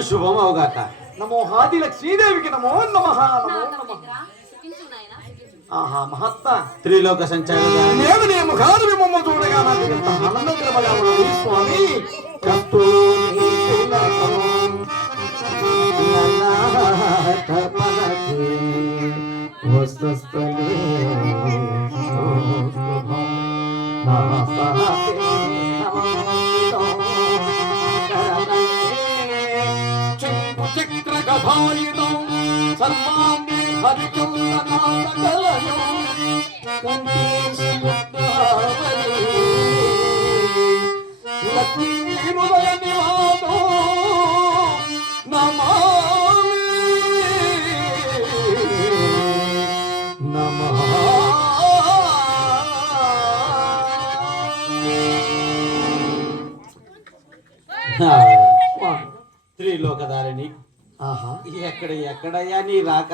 నీకు శుభం అవుగాక. నమో ఆది లక్ష్మీదేవికి నమో నమః నమో నమః. ఆహా మహత్త త్రిలోక సంచారి నేను నీ ముఖాలు విమమ్మ చూడగా నాకు ఎంత ఆనందకరముగా ఉన్నది స్వామి. కస్తూరి తిలకం వస్తస్థలే చక్రకథాయుధం సర్వాణి హరిచందనాదకలయం లక్ష్మీ హృదయ నివాదో నమామి నమః. త్రిలోకధారిణి ఆహా ఎక్కడయ్యా నీ రాక?